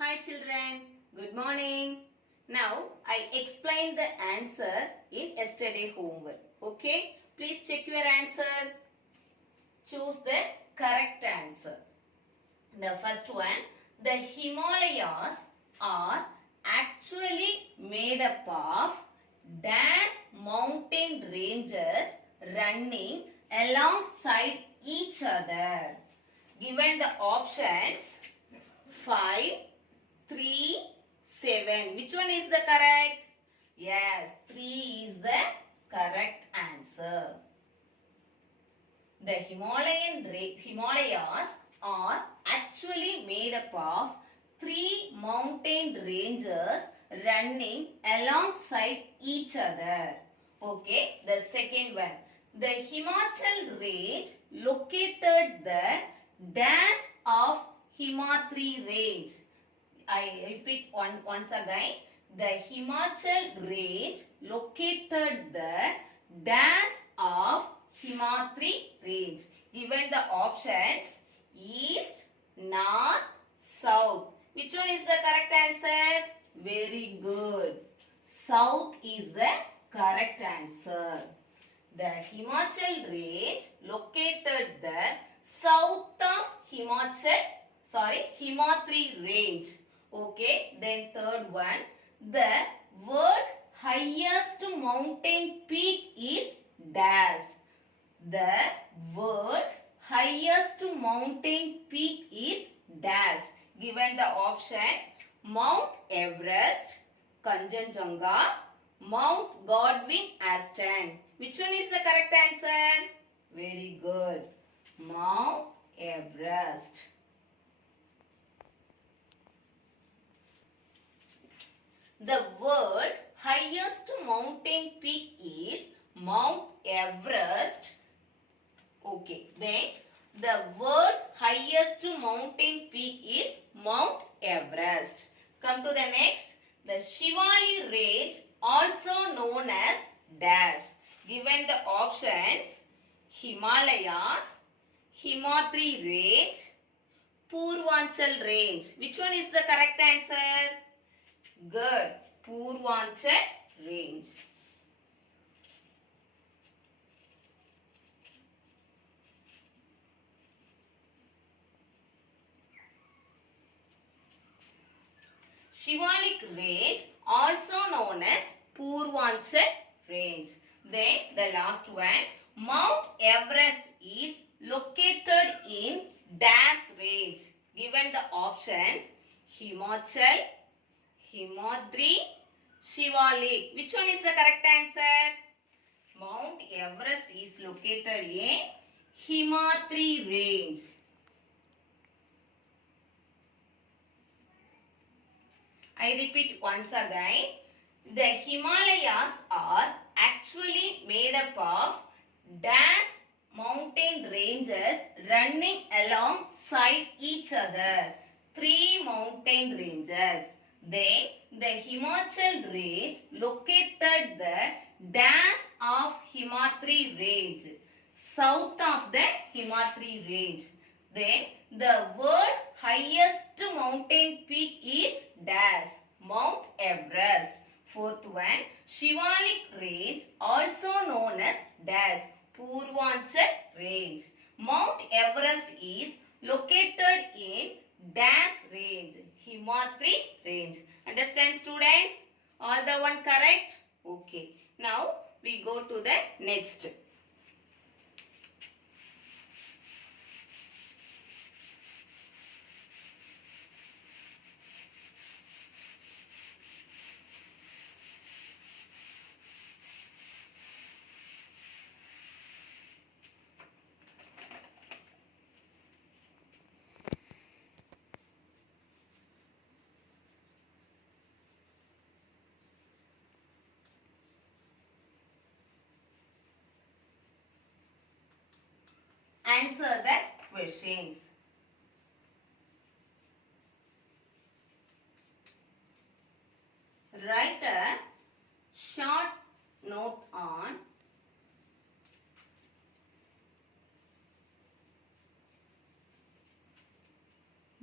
Hi children, good morning. Now I explained the answer in yesterday homework. Okay, please check your answer. Choose the correct answer. The first one, the Himalayas are actually made up of dash mountain ranges running alongside each other. Given the options 5, 3, 7. Which one is the correct? Yes, 3 is the correct answer. The Himalayas are actually made up of 3 mountain ranges running alongside each other. Okay, the second one. The Himachal range located the dash of Himatri range. I repeat once again. The Himachal range located the dash of Himatri range. Given the options east, north, south. Which one is the correct answer? Very good. South is the correct answer. The Himachal range located the south of Himatri range. Okay, then third one. The world's highest mountain peak is dash. The world's highest mountain peak is dash. Given the option Mount Everest, Kanchenjunga, Mount Godwin Austen. Which one is the correct answer? Very good. Mount Everest. The world's highest mountain peak is Mount Everest. Okay, then the world's highest mountain peak is Mount Everest. Come to the next. The Shivali range, also known as dash. Given the options Himalayas, Himatri range, Purvanchal range. Which one is the correct answer? Good. Purvanchal range. Shivalik range, also known as Purvanchal range. Then the last one, Mount Everest is located in dash range. Given the options Himachal, Himadri, Shivalik. Which one is the correct answer? Mount Everest is located in Himatri range. I repeat once again. The Himalayas are actually made up of dash mountain ranges running alongside each other. 3 mountain ranges. Then the Himachal range located the dash of Himatri range, south of the Himatri range. Then the world's highest mountain peak is dash, Mount Everest. Fourth one, Shivalik range, also known as dash, Purvanchal range. Mount Everest is located in dash range, Himatri range. Understand students? All the one correct? Okay. Now we go to the next. Answer the questions. Write a short note on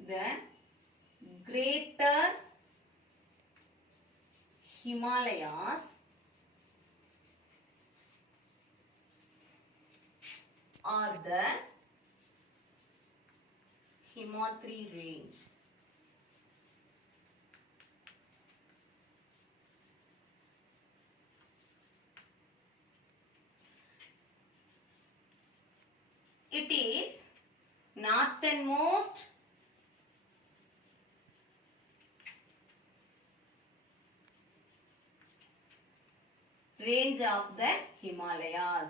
the Greater Himalayas are the Himatri range. It is northernmost range of the Himalayas.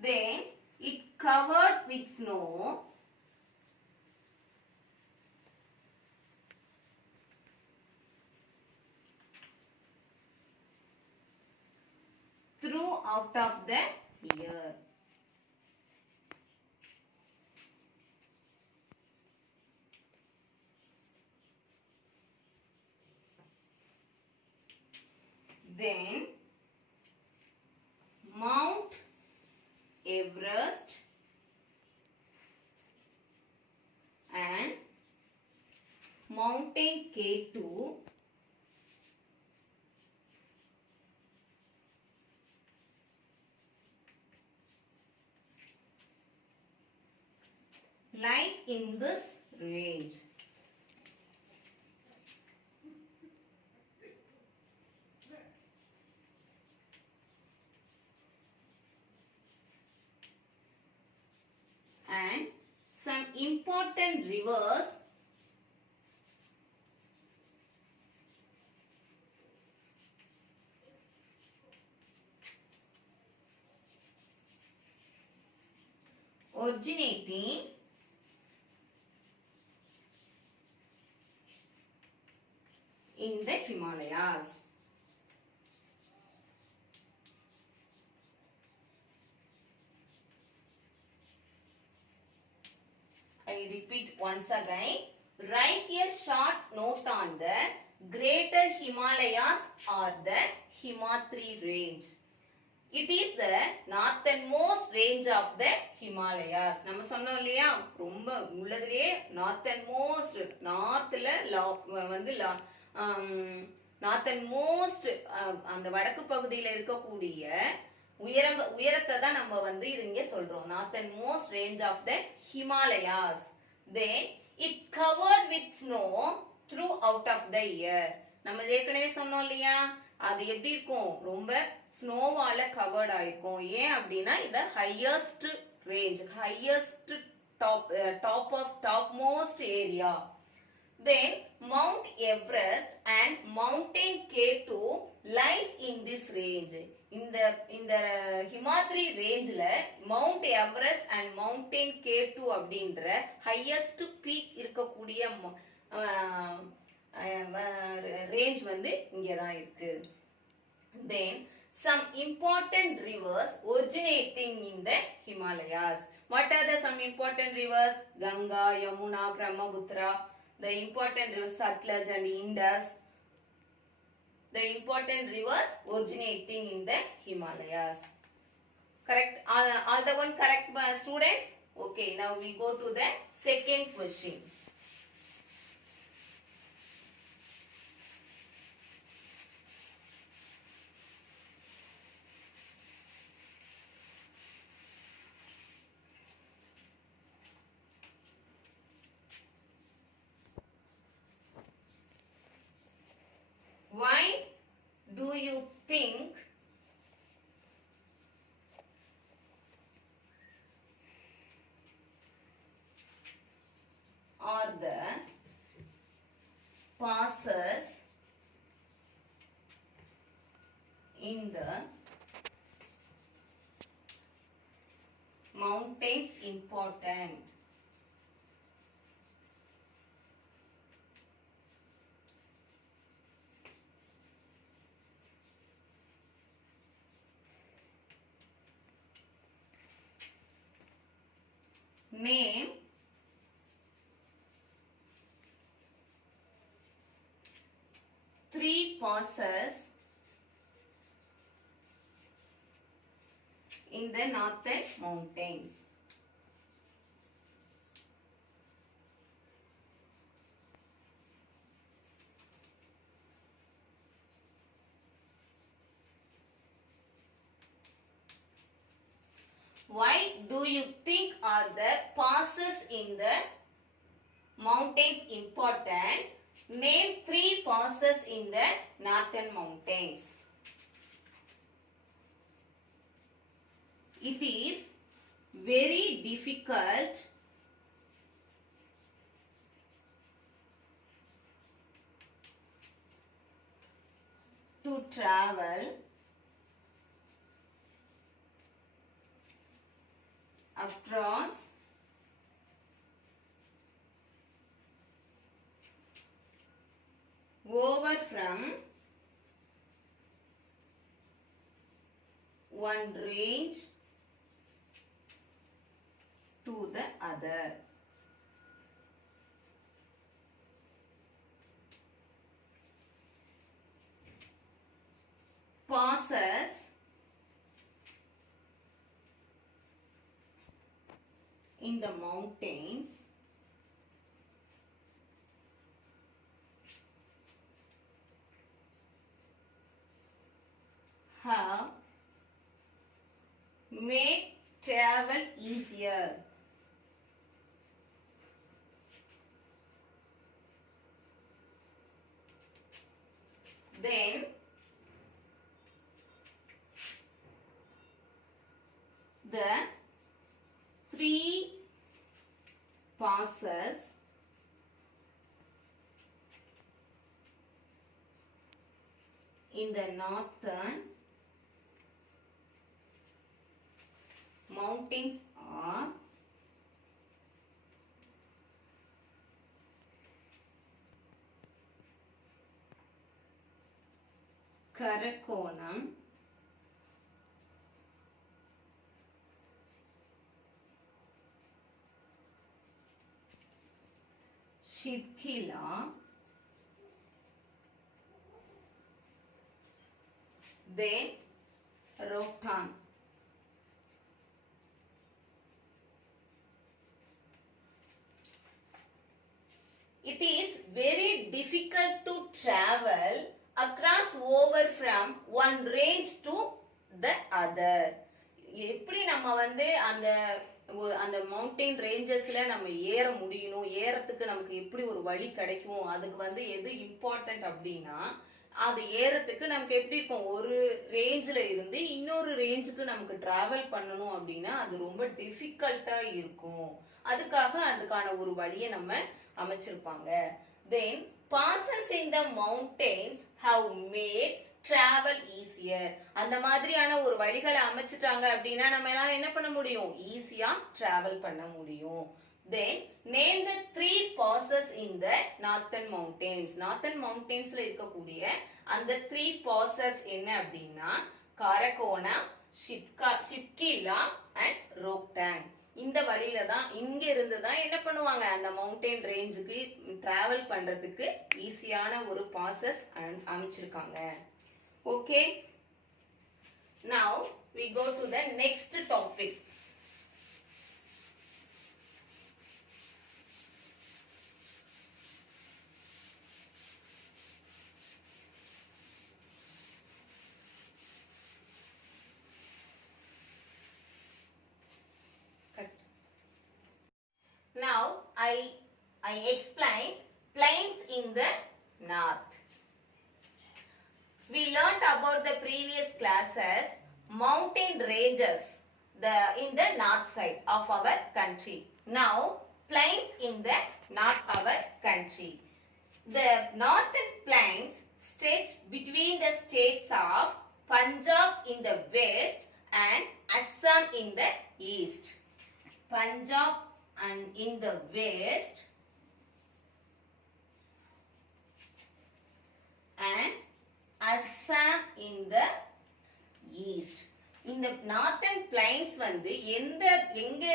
Then it covered with snow throughout of the year. Then Mount Everest and Mountain K2 lies in this range. And some important rivers originating in the Himalayas. I repeat once again. Write a short note on the Greater Himalayas or the Himatri range. It is the northernmost range of the Himalayas. நம்ம சொன்னோம் இல்லையா, ரொம்ப உள்ளதுலயே northernmost, நார்த்ல வந்து northernmost அந்த வடக்கு பகுதியில் இருக்கக்கூடிய உயரத்தை தான் நம்ம வந்து இது இங்கே சொல்றோம். northernmost range of the Himalayas. Then it covered with snow throughout of the year. நம்ம ஏற்கனவே சொன்னோம் இல்லையா, அது எப்படி இருக்கும், ரொம்ப ஸ்னோவால கவர்ட் ஆயிருக்கும். ஏன் அப்படின்னா இந்த highest range, highest topmost area. Then Mount Everest and Mountain K2 lies in this range. இந்த ஹிமாத்ரி ரேஞ்ச்ல mount Everest and mountain K2 அப்படின்ற ஹையஸ்ட் பீக் இருக்கக்கூடிய ரேஞ்ச் வந்து இங்கே தான் இருக்கு. Then some important rivers originating in the Himalayas. What are the some important rivers? Ganga, Yamuna, Brahmaputra. The important rivers Satluj and Indus. The important rivers originating in the Himalayas. Correct? All the one correct, students? Okay, now we go to the second question. Why do you think are the passes in the mountains important? Name three passes in the northern mountains. Why do you think are the passes in the mountains important? Name three passes in the northern mountains. It is very difficult to travel across over from one range to the other. Passes in the mountains have made travel easier. Then the three passes in the northern mountains are Karakonam, Shipkila, then Rohtang. It is very difficult to travel across over from one range to the other. எப்படி நம்ம வந்து அந்த மவுண்டைன் ரேஞ்சஸ்ல நம்ம ஏற முடியணும், ஏறத்துக்கு நமக்கு எப்படி ஒரு வழி கிடைக்கும், அதுக்கு வந்து எது இம்பார்ட்டன்ட் அப்படின்னா அது ஏறத்துக்கு நமக்கு எப்படி இருக்கும், ஒரு ரேஞ்சில் இருந்து இன்னொரு ரேஞ்சுக்கு நமக்கு டிராவல் பண்ணணும் அப்படின்னா அது ரொம்ப டிஃபிகல்ட்டா இருக்கும். அதுக்கான ஒரு வழியை நம்ம அமைச்சிருப்பாங்க. Then passes in the mountains have made travel easier. அந்த மாதிரியான ஒரு வழிகளை அமைச்சிட்டாங்க அப்படின்னா நம்ம எல்லாம் என்ன பண்ண முடியும், ஈஸியா டிராவல் பண்ண முடியும். Then name the three passes in the northern mountains. northern mountainsல இருக்கக்கூடிய அந்த three passes என்ன அப்படின்னா காரகோணம், ஷிப்கிலா and ரோக்டாங். இந்த வழியில தான் இங்க இருந்து தான் என்ன பண்ணுவாங்க, அந்த மவுண்டைன் ரேஞ்சுக்கு டிராவல் பண்றதுக்கு ஈஸியான ஒரு பாசஸ் அமைச்சிருக்காங்க. Okay, now we go to the next topic. Now I explain plains in the north. We learnt about the previous classes mountain ranges in the north side of our country. Now plains in the north our country. The northern plains stretch between the states of Punjab in the west and Assam in the east. Punjab and in the west and Assam in the east. இந்த northern plains வந்து எங்க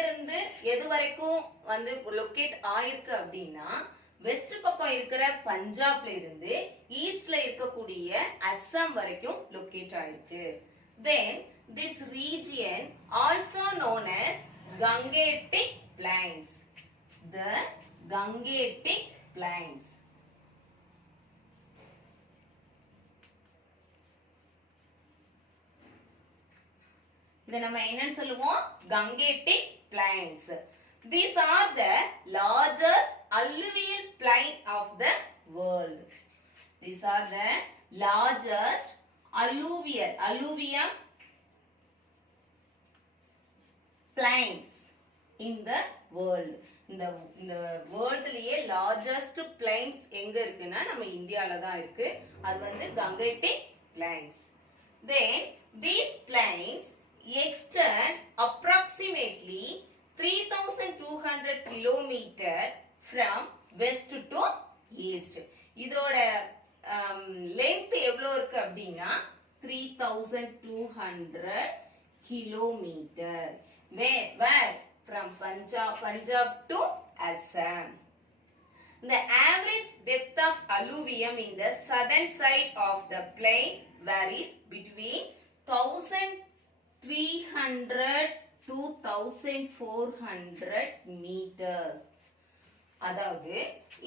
இருந்து எது வரைக்கும் வந்து லொகேட் ஆயிருக்கு அப்படின்னா வெஸ்ட் பக்கம் இருக்கிற பஞ்சாப்ல இருந்து ஈஸ்ட்ல இருக்கக்கூடிய அஸ்ஸாம் வரைக்கும் லொகேட் ஆயிருக்கு. Then this region also known as Gangetic Plains. The Gangetic Plains. இத நம்ம என்னன்னு சொல்லுவோம்? Gangetic Plains. These are the largest alluvial plain of the world. These are the largest alluvium plains in the world. இந்த வேர்ல்ட்லயே largest plains எங்க இருக்குன்னா நம்ம இந்தியால தான் இருக்கு. அது வந்து Gangetic Plains. Then these plains extend approximately 3200 kilometer from west to east. இதோட length எவ்வளவு இருக்கு அப்படின்னா 3200 kilometer. Where? From Punjab to Assam. The average depth of alluvium in the southern side of the plain varies between 1300 to 1400 meters. அதாவது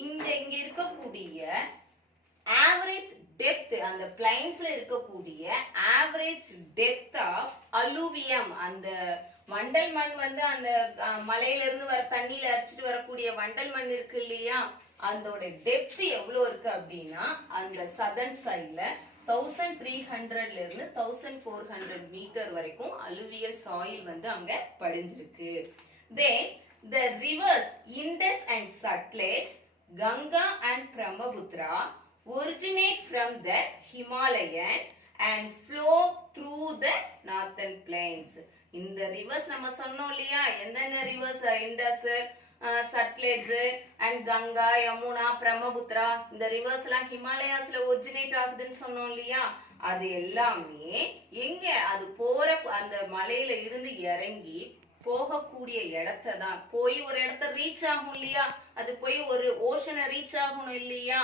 இங்க இருக்கக்கூடிய average depth, அந்த பிளைன்ஸ்ல இருக்கக்கூடிய average depth of alluvium, அந்த வண்டல் மண் வந்து அந்த மலையில இருந்து வர தண்ணியில அரிச்சிட்டு வரக்கூடிய வண்டல் மண் இருக்கு இல்லையா, அதோட டெப்த் எவ்வளவு இருக்கு அப்படின்னா அந்த சதர்ன் சைட்ல 1300ல இருந்து 1400 மீட்டர் வரைக்கும் அலுவியல் சாயில் வந்து அங்க படிஞ்சிருக்கு. Then the rivers Indus and Satluj, Ganga and Brahmaputra originate from the Himalayan and flow through the northern plains. இந்த ரிவர்ஸ் நம்ம சொன்னோம் இல்லையா, எந்தெந்த rivers? Indus, Sutlej and Ganga, Yamuna, Brahmaputra, இந்த ரிவர்ஸ் எல்லாம் ஹிமாலயாஸ்ல ஒரிஜினேட் ஆகுதுன்னு சொன்னோம் இல்லையா. அது எல்லாமே எங்க அது போற அந்த மலையில இருந்து இறங்கி போகக்கூடிய இடத்தை தான் போய் ஒரு இடத்த ரீச் ஆகும் இல்லையா, அது போய் ஒரு ஓஷனை ரீச் ஆகணும் இல்லையா,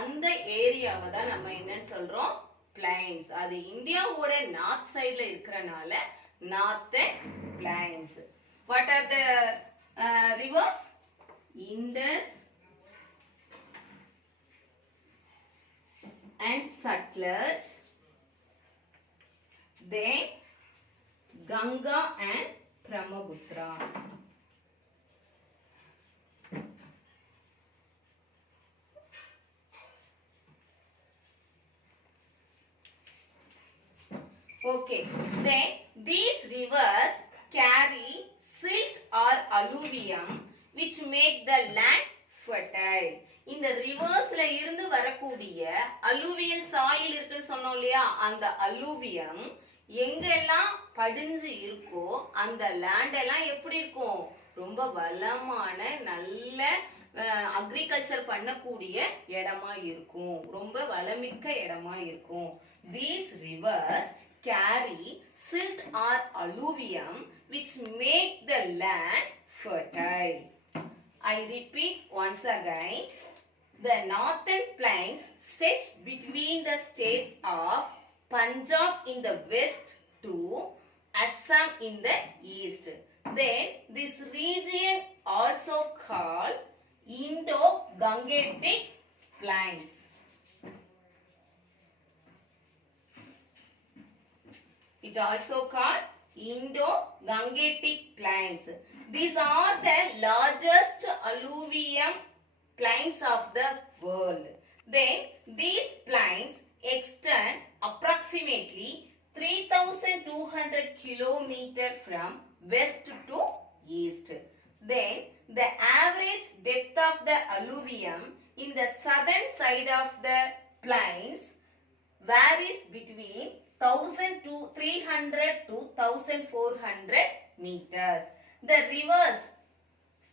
அந்த ஏரியாவை தான் நம்ம என்னன்னு சொல்றோம்? பிளைன்ஸ். அது இந்தியாவோட நார்த் சைட்ல இருக்கிறனால Northern Plains. What are the rivers? Indus and Satluj. Then Ganga and Brahmaputra. Okay. Then these rivers carry silt or alluvium which make the land fertile. இந்த ரிவர்ஸ்ல இருந்து வரக்கூடிய alluvial soil இருக்குன்னு சொன்னோம் இல்லையா, அந்த alluvium எங்கெல்லாம் படிஞ்சு இருக்கோ அந்த லேண்ட் எல்லாம் எப்படி இருக்கும்? ரொம்ப வளமான நல்ல அக்ரிகல்ச்சர் பண்ணக்கூடிய இடமா இருக்கும், ரொம்ப வளமிக்க இடமா இருக்கும். These rivers carry silt or alluvium which make the land fertile. I repeat once again. The northern plains stretch between the states of Punjab in the west to Assam in the east. Then this region also called Indo-Gangetic Plains. It also called Indo-Gangetic Plains. These are the largest alluvium plains of the world. Then these plains extend approximately 3200 kilometers from west to east. Then the average depth of the alluvium in the southern side of the plains varies between 1300 to 1400 meters. The rivers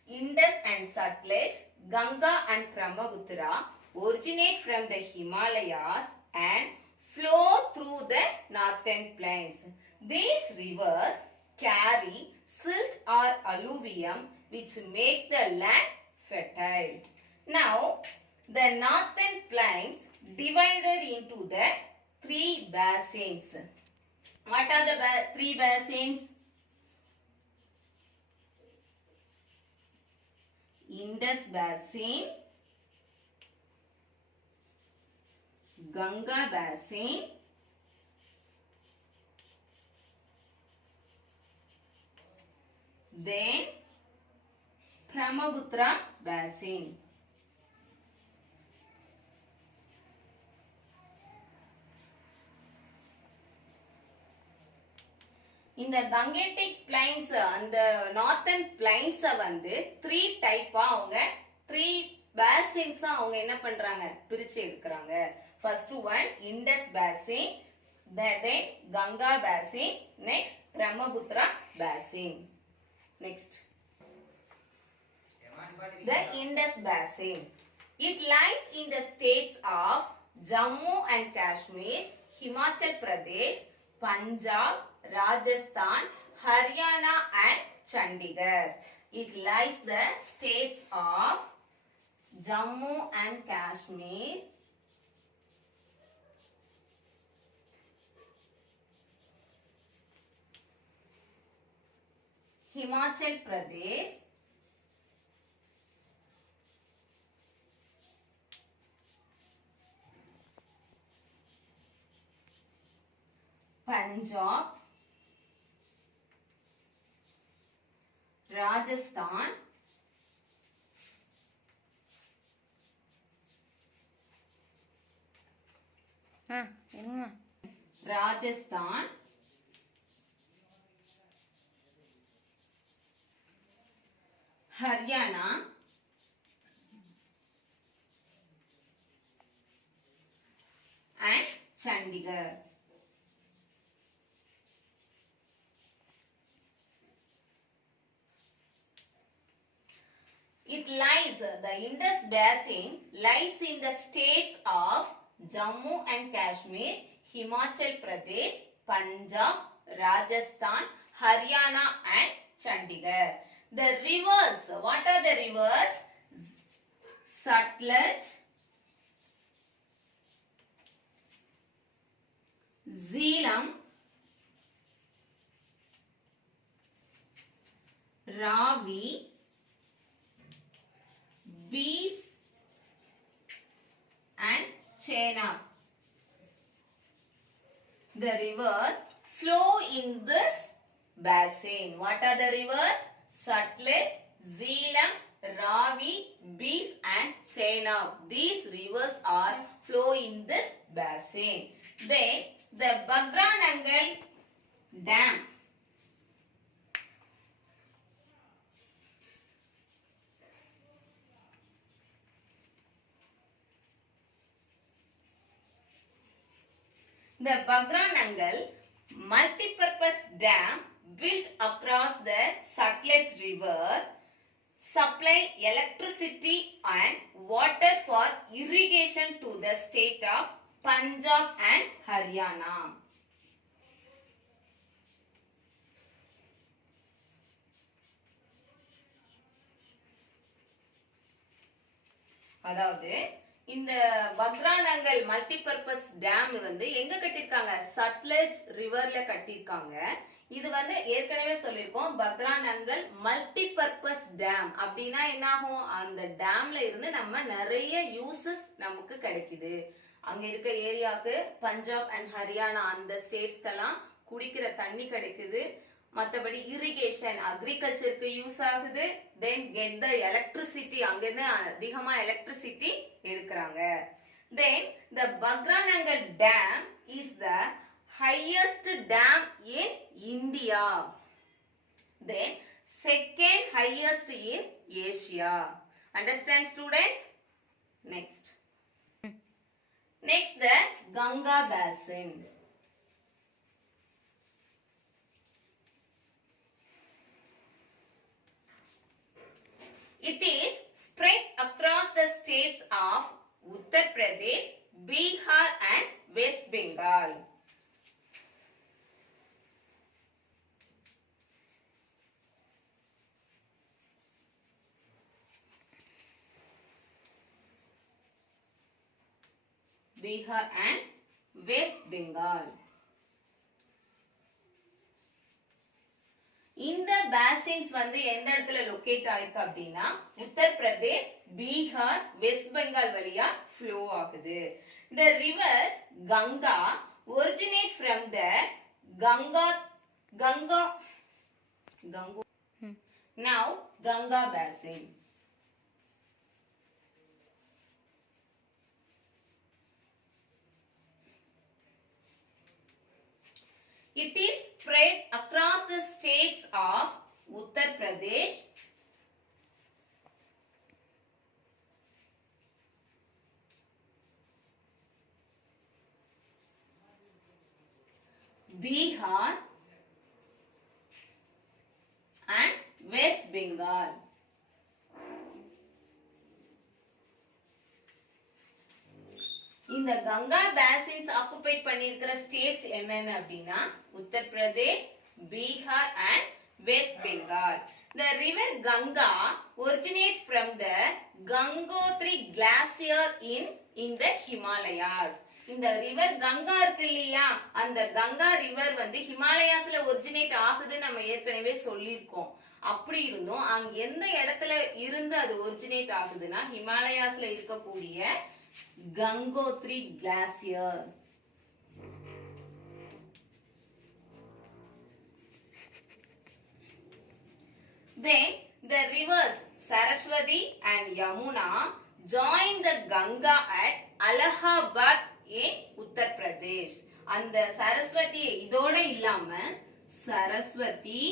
Indus and Satluj, Ganga and Brahmaputra originate from the Himalayas and flow through the northern plains. These rivers carry silt or alluvium which make the land fertile. Now, the northern plains divided into the three basins. What are the three basins? Indus Basin, Ganga Basin, then Brahmaputra Basin. இந்த Gangetic plains அந்த northern plains வந்து three type அவங்க three basins அவங்க என்ன பண்றாங்க பிரிச்சு எடுக்கறாங்க. First one Indus Basin, then Ganga Basin, next Brahmaputra Basin. Next, the Indus Basin. It lies in the states of Jammu and Kashmir, Himachal Pradesh, Punjab, Rajasthan, Haryana and Chandigarh. It lies the states of Jammu and Kashmir, Himachal Pradesh, Punjab, Rajasthan, Rajasthan, Haryana and Chandigarh. It lies, the Indus Basin lies in the states of Jammu and Kashmir, Himachal Pradesh, Punjab, Rajasthan, Haryana and Chandigarh. The rivers, what are the rivers? Satluj, Jhelum, Ravi, Beas and Chenab. The rivers flow in this basin. What are the rivers? Satluj, Jhelum, Ravi, Beas and Chenab. These rivers are flow in this basin. Then the Bagranangal Dam. The Bagranangal multi-purpose dam built across the Satluj River supply electricity and water for irrigation to the state of Punjab and Haryana. அதாவது இந்த Bhakra Nangal multipurpose dam வந்து எங்க கட்டிருக்காங்க? சட்லஜ் ரிவர்ல கட்டிருக்காங்க. இது வந்து ஏற்கனவே சொல்லிருக்கோம், பக்ரானங்கல் மல்டிபர்பஸ் டேம் அப்படின்னா என்ன ஆகும்? அந்த டேம்ல இருந்து நம்ம நிறைய யூசஸ் நமக்கு கிடைக்குது. அங்க இருக்க ஏரியாவுக்கு பஞ்சாப் அண்ட் ஹரியானா அந்த ஸ்டேட்ஸ்க்கெல்லாம் குடிக்கிற தண்ணி கிடைக்குது. மற்றபடி இரிகேஷன் அக்ரிகல்ச்சருக்கு யூஸ் ஆகுது. தென் கெட் த எலக்ட்ரிசிட்டி, அங்கிருந்து அதிகமா எலக்ட்ரிசிட்டி எடுக்கிறாங்க. தென் த Bhakra Nangal dam is the highest dam in India. Then second highest in Asia. Understand students? Next. Next the Ganga Basin. It is spread across the states of Uttar Pradesh, Bihar and West Bengal. Bihar and West Bengal. இந்த basins வந்து எந்த இடத்துல லொகேட் ஆயிருக்கு அப்படின்னா உத்தர் பிரதேஷ், பீகார், வெஸ்ட் பெங்கால் வழியா flow ஆகுது. The river Ganga originate from the Ganga now Ganga basin. It is spread across the states of Uttar Pradesh, Bihar and West Bengal. இந்த கங்கா பேசின்ஸ் ஆக்குபை பண்ணியிருக்கிற ஸ்டேட்ஸ் என்னென்ன அப்படின்னா உத்தர் பிரதேஷ், Bihar and west Bengal. The river Ganga originates from the Gangotri glacier in the Himalayas. இந்த ரிவர் கங்கா இருக்கு இல்லையா, அந்த கங்கா ரிவர் வந்து ஹிமாலயாஸ்ல ஒரிஜினேட் ஆகுது நம்ம ஏற்கனவே சொல்லியிருக்கோம். அப்படி இருந்தும் அங்க எந்த இடத்துல இருந்து அது ஒரிஜினேட் ஆகுதுன்னா ஹிமாலயாஸ்ல இருக்கக்கூடிய Gangotri glacier. Then the rivers Saraswati and Yamuna join the Ganga at Allahabad in Uttar Pradesh. அந்த சரஸ்வதி இதோட இல்லாம சரஸ்வதி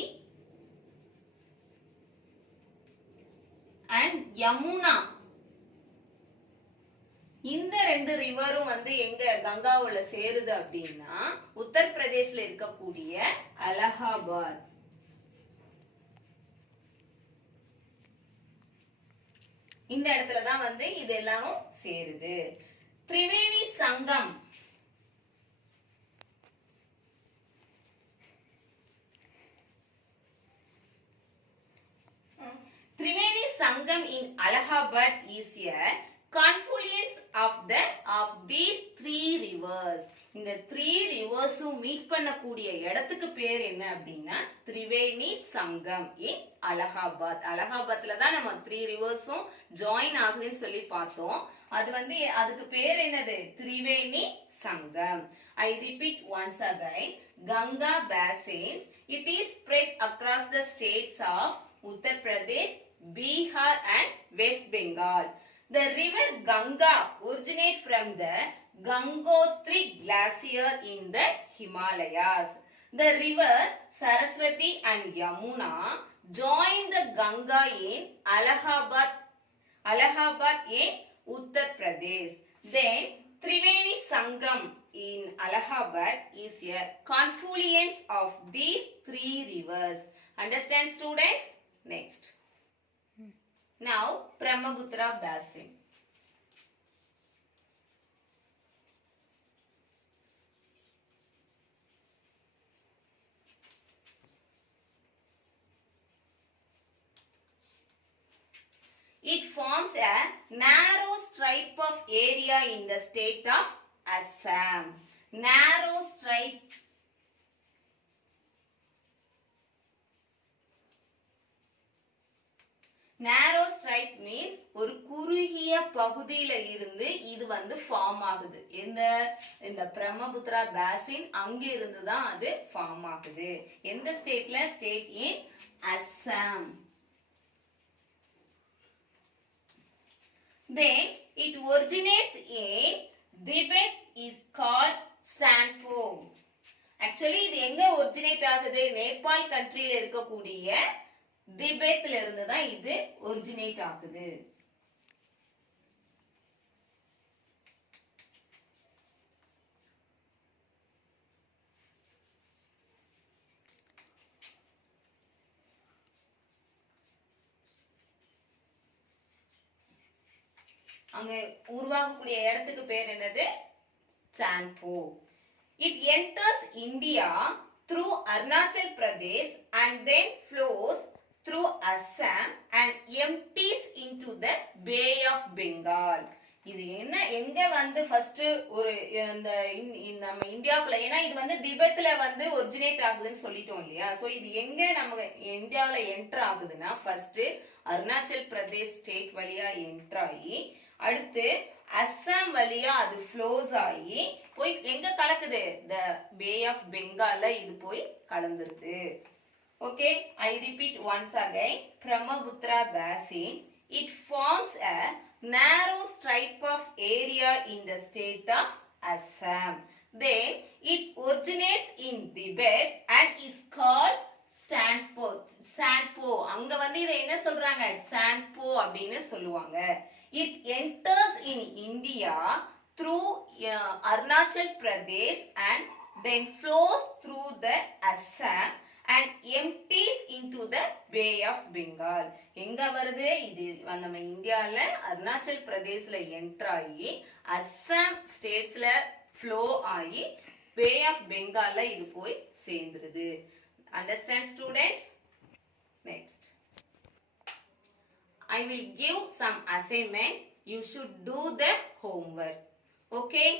and Yamuna இந்த ரெண்டு ரிவரும் வந்து எங்க கங்காவுல சேருது அப்படின்னா உத்தர் பிரதேஷ்ல இருக்கக்கூடிய அலகாபாத். இந்த இடத்துல தான் வந்து இது எல்லாரும் சேருது. திரிவேணி சங்கம் Triveni Sangam in Allahabad is a confluence of these three rivers. இந்த three riversம் மீட் பண்ணக்கூடிய இடத்துக்கு பேர் என்ன அப்படின்னா திரிவேணி சங்கம் இன் அலகாபாத். அலகாபாத்ல தான் நம்ம three riversம் ஜாயின் ஆகுதுன்னு சொல்லி பார்த்தோம். அது வந்து அதுக்கு பேர் என்னது திரிவேணி சங்கம். I repeat once again, Ganga basins, it is spread across the states of Uttar Pradesh, Bihar and West Bengal. The river Ganga originates from the Gangotri glacier in the Himalayas. The river Saraswati and Yamuna join the Ganga in Allahabad in Uttar Pradesh. Then Triveni Sangam in Allahabad is a confluence of these three rivers. Understand, students? Next. Now Brahmaputra basin. It forms a narrow stripe of area in the state of Assam. Narrow stripe. Narrow stripe means ஒரு குறுகிய பகுதியில இருந்து இது வந்து ஃபார்ம் ஆகுது. இந்த பிரம்மபுத்திரா பேசின் அங்க இருந்து தான் அது ஃபார்ம் ஆகுது. எந்த ஸ்டேட்ல? ஸ்டேட் இன் Assam. Then it originates in Tibet is called Stanpo. Actually இது எங்க ஒரிஜினேட் ஆகுது? நேபாள் கண்ட்ரியில இருக்கக்கூடிய திபெத்ல இருந்து தான் இது ஒரிஜினேட் ஆகுது. அங்க உருவாகக்கூடிய இடத்துக்கு பேர் என்னது? சான்போ. It enters India through Arunachal Pradesh and then flows through Assam and empties into the Bay of Bengal. இது என்ன எங்க வந்து ஃபர்ஸ்ட் ஒரு இந்த நம்ம இந்தியாவுக்குள்ள, ஏன்னா இது வந்து திபெத்ல வந்து ஒரிஜினேட் ஆகுதுன்னு சொல்லிட்டோம் இல்லையா. சோ இது எங்க நம்ம இந்தியாவுல என்டர் ஆகுதுன்னா ஃபர்ஸ்ட் அருணாச்சல் பிரதேஷ் ஸ்டேட் வழியா என்டர் ஆகி அடுத்து அஸ்ஸாம் வழியா அது ஃப்ளோஸ் ஆகி போய் எங்க கலக்குது, த பே ஆஃப் பெங்கால்ல இது போய் கலந்துருது. Okay, I repeat once again. Brahmaputra basin, it forms a narrow stripe of area in the state of Assam. Then it originates in Tibet and is called Sanpo. Sanpo. அங்க வந்து இதை என்ன சொல்றாங்க, Sanpo அப்படின்னு சொல்லுவாங்க. It enters in India through Arunachal Pradesh and then flows through the Assam and empties into the Bay of Bengal. எங்க வருது இது, நம்ம இந்தியால அருணாச்சல் பிரதேஷ்ல என்டர் ஆகி அஸ்ஸாம் ஸ்டேட்ஸ்ல ஃப்ளோ ஆகி பே ஆஃப் பெங்கால்ல இது போய் சேர்ந்துருது. Understand students? Next I will give some assignment. You should do the homework. Okay?